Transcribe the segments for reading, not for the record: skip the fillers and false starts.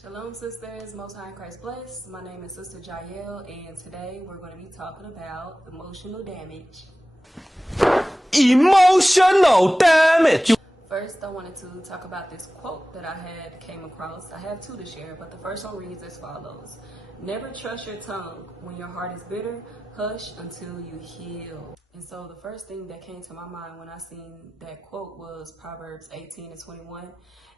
Shalom, sisters. Most High in Christ bless. My name is Sister Jael, and today we're going to be talking about emotional damage. Emotional damage. First, I wanted to talk about this quote that I had came across. I have two to share, but the first one reads as follows. Never trust your tongue. When your heart is bitter, hush until you heal. And so the first thing that came to my mind when I seen that quote was Proverbs 18:21,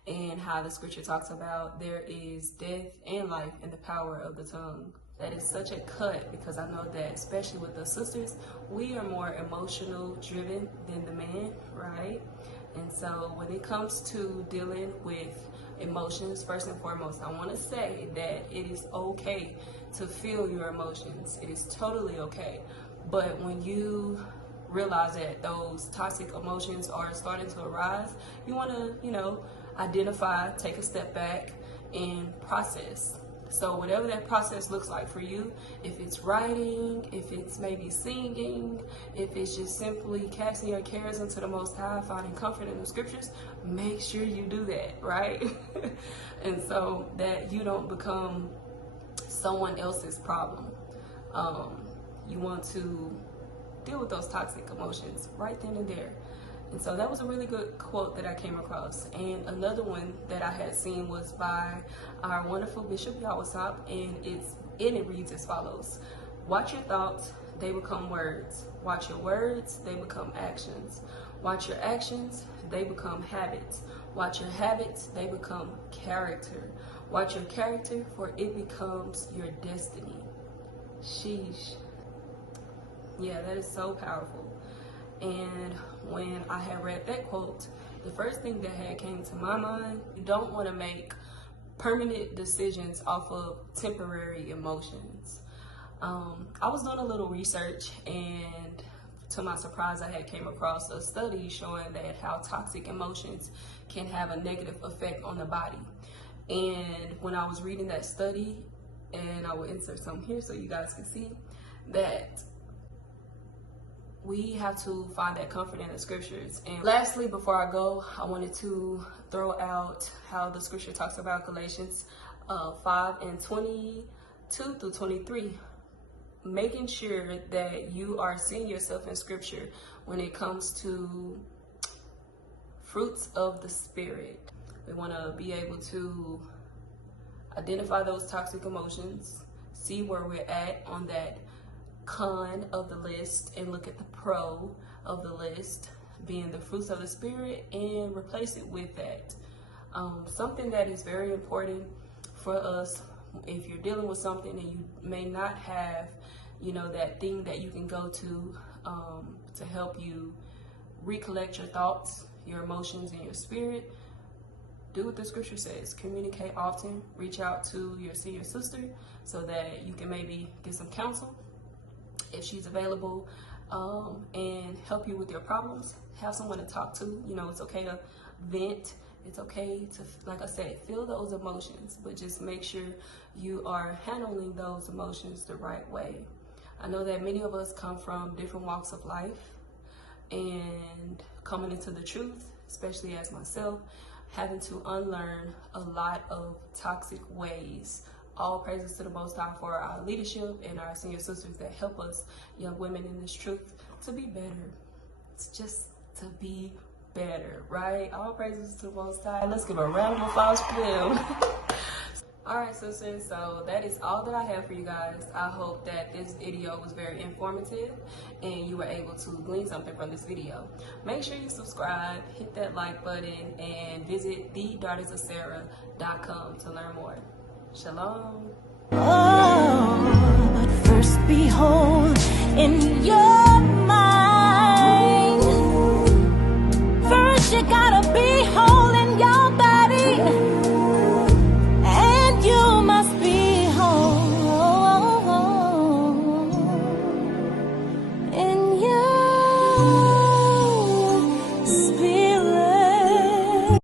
and how the scripture talks about there is death and life in the power of the tongue. That is such a cut, because I know that especially with the sisters, we are more emotional driven than the man, right? And so when it comes to dealing with emotions, first and foremost, I want to say that it is okay to feel your emotions. It is totally okay. But when you realize that those toxic emotions are starting to arise, you want to, identify, take a step back, and process. So whatever that process looks like for you, if it's writing, if it's maybe singing, if it's just simply casting your cares into the Most High, finding comfort in the scriptures, make sure you do that, right? And so that you don't become someone else's problem. You want to deal with those toxic emotions right then and there. And so that was a really good quote that I came across. And another one that I had seen was by our wonderful Bishop Yawasop, and it reads as follows. Watch your thoughts, they become words. Watch your words, they become actions. Watch your actions, they become habits. Watch your habits, they become character. Watch your character, for it becomes your destiny. Sheesh. Yeah, that is so powerful. And when I had read that quote, the first thing that had came to my mind, you don't want to make permanent decisions off of temporary emotions. I was doing a little research, and to my surprise, I had came across a study showing that how toxic emotions can have a negative effect on the body. And when I was reading that study, and I will insert some here so you guys can see, that we have to find that comfort in the scriptures. And lastly, before I go, I wanted to throw out how the scripture talks about Galatians 5:22 through 23. Making sure that you are seeing yourself in scripture when it comes to fruits of the spirit. We want to be able to identify those toxic emotions, see where we're at on that con of the list, and look at the pro of the list, being the fruits of the spirit, and replace it with that. Something that is very important for us, if you're dealing with something and you may not have, that thing that you can go to help you recollect your thoughts, your emotions, and your spirit, do what the scripture says. Communicate often. Reach out to your senior sister so that you can maybe get some counsel if she's available, and help you with your problems. Have someone to talk to. It's okay to vent. It's okay to, like I said, feel those emotions, but just make sure you are handling those emotions the right way. I know that many of us come from different walks of life, and coming into the truth, especially as myself, having to unlearn a lot of toxic ways. All praises to the Most High for our leadership and our senior sisters that help us, young women, in this truth to be better. It's just to be better, right? All praises to the Most High. Let's give a round of applause for them. All right, sisters, so that is all that I have for you guys. I hope that this video was very informative and you were able to glean something from this video. Make sure you subscribe, hit that like button, and visit thedaughtersofsarah.com to learn more. Shalom. Oh, but first behold in your